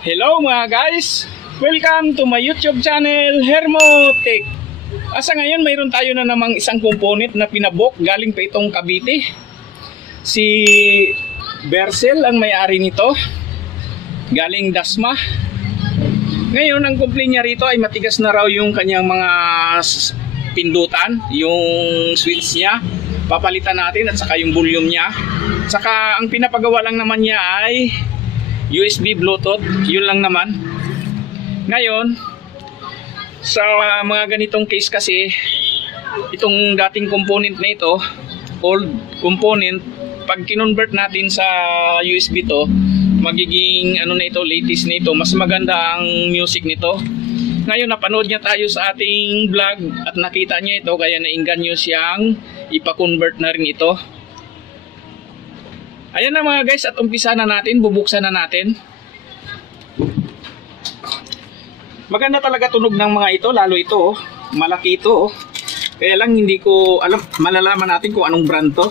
Hello mga guys! Welcome to my YouTube channel, Hermotech. Asa ngayon mayroon tayo na namang isang component na pinabok galing pa itong Cavite. Si Bercel ang may-ari nito. Galing Dasma. Ngayon ang complaint niya rito ay matigas na raw yung kanyang mga pindutan, yung switch niya. Papalitan natin at saka yung volume niya. Saka ang pinapagawa lang naman niya ay USB Bluetooth, yun lang naman. Ngayon, sa mga ganitong case kasi, itong dating component na ito, old component, pag kinonvert natin sa USB to, magiging ano na ito, latest na ito, mas maganda ang music nito. Ngayon, napanood niya tayo sa ating vlog at nakita niya ito, kaya nainggan niyo siyang ipa-convert na rin ito. Ayan na mga guys, at umpisa na natin, bubuksan na natin. Maganda talaga tunog ng mga ito, lalo ito oh. Malaki ito oh. Kaya lang hindi ko alam, malalaman natin kung anong brand to.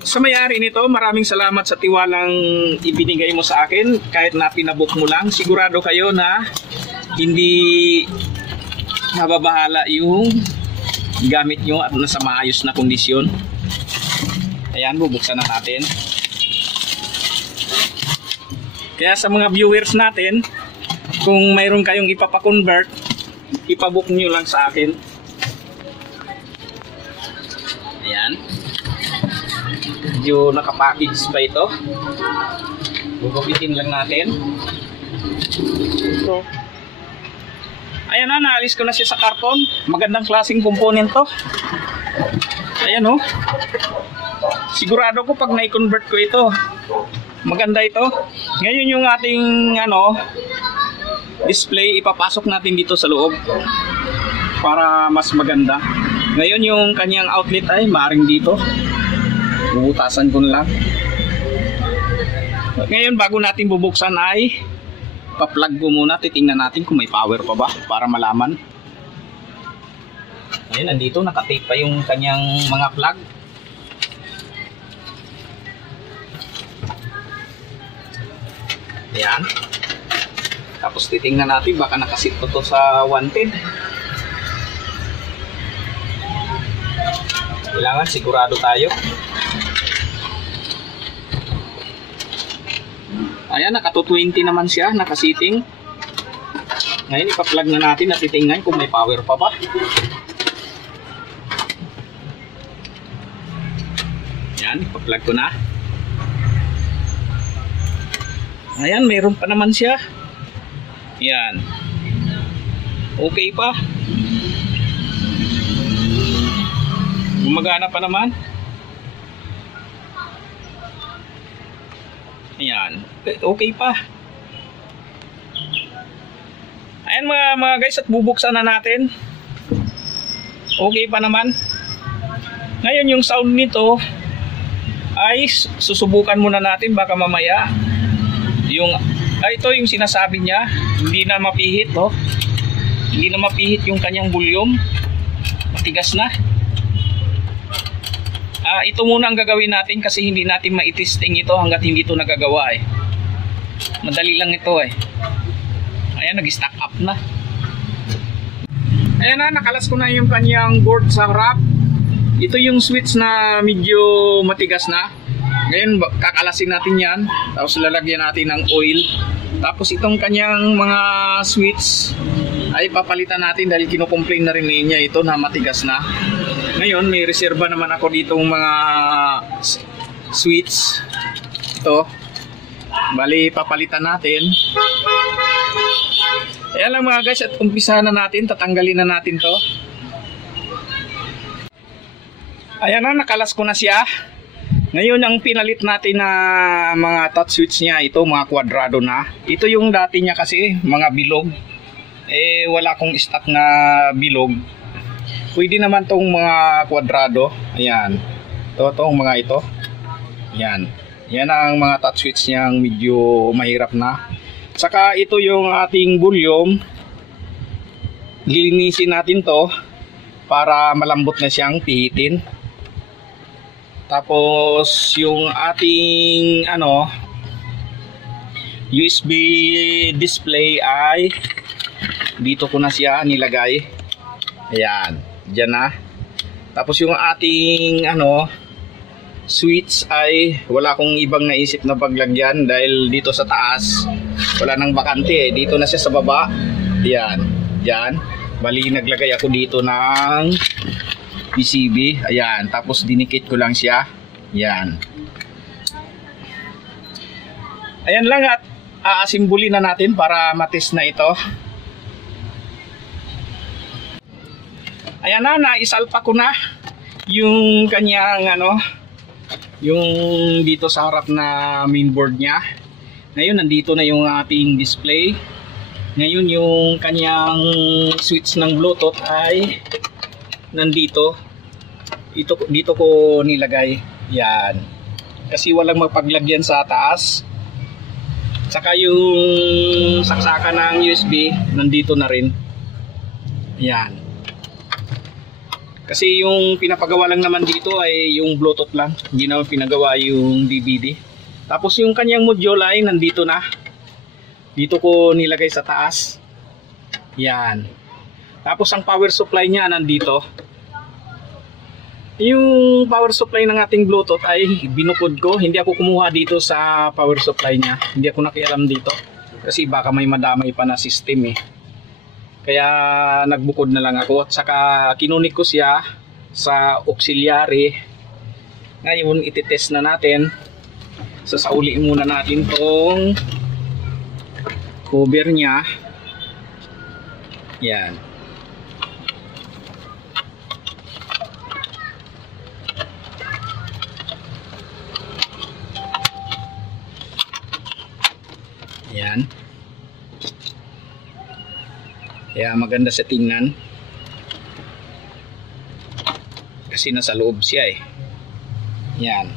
Sa may-ari nito, maraming salamat sa tiwalang ibinigay mo sa akin. Kahit na pinabuk mo lang, sigurado kayo na hindi mababahala yung gamit nyo at nasa maayos na kondisyon. Ayan, bubuksan na natin. Kaya sa mga viewers natin, kung mayroon kayong ipapa-convert, ipabook nyo lang sa akin. Ayan. Medyo nakapackage pa ito. Bubukitin lang natin. So, ayan na, naalis ko na siya sa karton. Magandang klaseng component to. Ayan oh. Sigurado ko pag na-convert ko ito, maganda ito. Ngayon yung ating display, ipapasok natin dito sa loob para mas maganda. Ngayon yung kanyang outlet ay maaaring dito. Bubutasan ko na lang. Ngayon bago natin bubuksan ay pa-plug ko muna. Titingnan natin kung may power pa ba para malaman. Ngayon andito nakatape pa yung kanyang mga plug. Ayan. Tapos titingnan natin baka nakasit to sa wanted. Kailangan sigurado tayo. Ayan, naka 220 naman siya, nakasiting. Ngayon ipa-plug na natin at titingnan kung may power pa ba. Ayan, ipa-plug ko na. Ayan, mayroon pa naman siya. Ayan. Okay pa. Gumagana pa naman. Ayan. Okay pa. Ayan mga guys, at bubuksan na natin. Okay pa naman. Ngayon yung sound nito ay susubukan muna natin, baka mamaya ito yung sinasabi niya, hindi na mapihit oh. Hindi na mapihit yung kanyang volume. Matigas na. Ito muna ang gagawin natin kasi hindi natin maitesting ito hanggat hindi ito nagagawa eh. Madali lang ito eh. Ayan, nag-stack up na. Ayan na, nakalas ko na yung kanyang board sa harap. Ito yung switch na medyo matigas na. Ngayon kakalasin natin yan, tapos lalagyan natin ng oil. Tapos itong kanyang mga switch ay papalitan natin dahil kinukomplain na rin niya ito na matigas na. Ngayon may reserba naman ako ditong mga switch. Ito, bali papalitan natin. Ayan lang mga guys, at umpisa na natin, tatanggalin na natin to. Ayan na, nakalas ko na siya. Ngayon ang pinalit natin na mga touch switch niya, ito mga kwadrado na. Ito yung dati niya kasi mga bilog. Wala akong stock na bilog. Pwede naman tong mga kwadrado. Ayan. Itong mga ito. Ayan. Yan ang mga touch switch niyang medyo mahirap na. Saka ito yung ating volume. Lilinisin natin to para malambot na siyang pihitin. Tapos yung ating USB display ay dito ko na siya nilagay. Ayan, dyan na. Tapos yung ating switch ay wala akong ibang naisip na paglagyan dahil dito sa taas wala nang bakante. Dito na siya sa baba. Ayan, dyan. Bali naglagay ako dito ng PCB. Ayan, tapos dinikit ko lang siya. Ayan. Ayan lang at aasimbuli na natin para matest na ito. Ayan na, naisalpa ko na yung kanyang yung dito sa harap na mainboard niya. Ngayon nandito na yung ating display. Ngayon yung kanyang switch ng Bluetooth ay nandito. Dito ko nilagay. Yan. Kasi walang mapaglagyan sa taas. Saka yung saksakan ng USB nandito na rin. Yan. Kasi yung pinapagawa lang naman dito ay yung Bluetooth lang. Hindi naman pinagawa yung DVD. Tapos yung kanyang module ay nandito na. Dito ko nilagay sa taas. Yan. Tapos ang power supply niya nandito. Yung power supply ng ating Bluetooth ay binukod ko. Hindi ako kumuha dito sa power supply niya. Hindi ako nakialam dito. Kasi baka may madamay pa na system eh. Kaya nagbukod na lang ako. At saka kinunik ko siya sa auxiliary. Ngayon ititest na natin. Sasauli muna natin tong cover niya. Yan. Yan. Kaya maganda sa tingnan. Kasi nasa loob siya eh. Yan.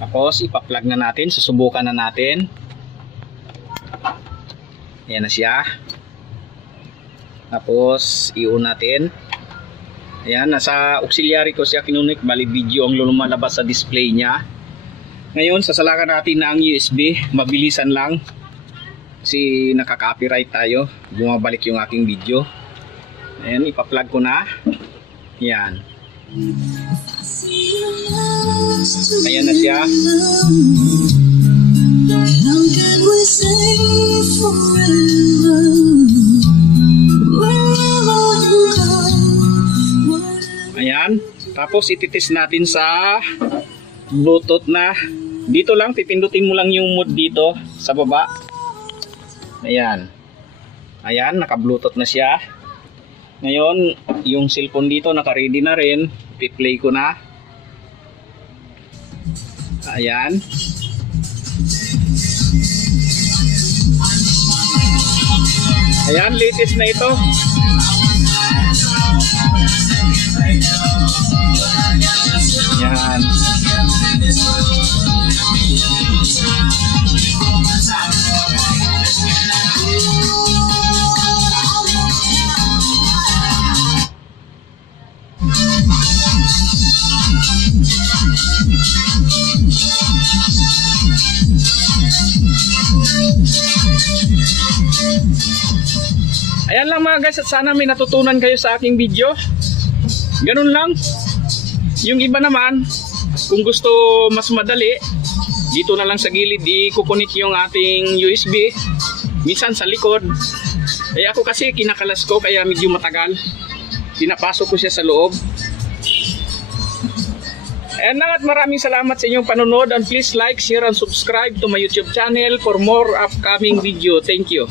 Tapos ipa-plug na natin. Susubukan na natin. Ayan na siya. Tapos i-on natin. Ayan. Nasa auxiliary ko siya kinunik. Bali video ang lumalabas sa display niya. Ngayon sasalakan natin na ang USB. Mabilisan lang. Kasi naka-copyright tayo. Bumabalik yung aking video. Ayan, ipa-plug ko na. Ayan. Ayan na siya. Ayan. Tapos ititest natin sa Bluetooth na. Dito lang, pipindutin mo lang yung mode dito sa baba. Ayan. Ayan, naka-Bluetooth na siya. Ngayon, yung cellphone dito naka-ready na rin. I-play ko na. Ayan. Ayan, latest na ito. Ayan. Ayan lang mga guys, at sana may natutunan kayo sa aking video. Ganun lang. Yung iba naman, kung gusto mas madali, dito na lang sa gilid i-kukunik yung ating USB. Minsan sa likod. Eh ako kasi kinakalas ko kaya medyo matagal. Pinapasok ko siya sa loob. Ayan lang, at maraming salamat sa inyong panonood, and please like, share, and subscribe to my YouTube channel for more upcoming video. Thank you.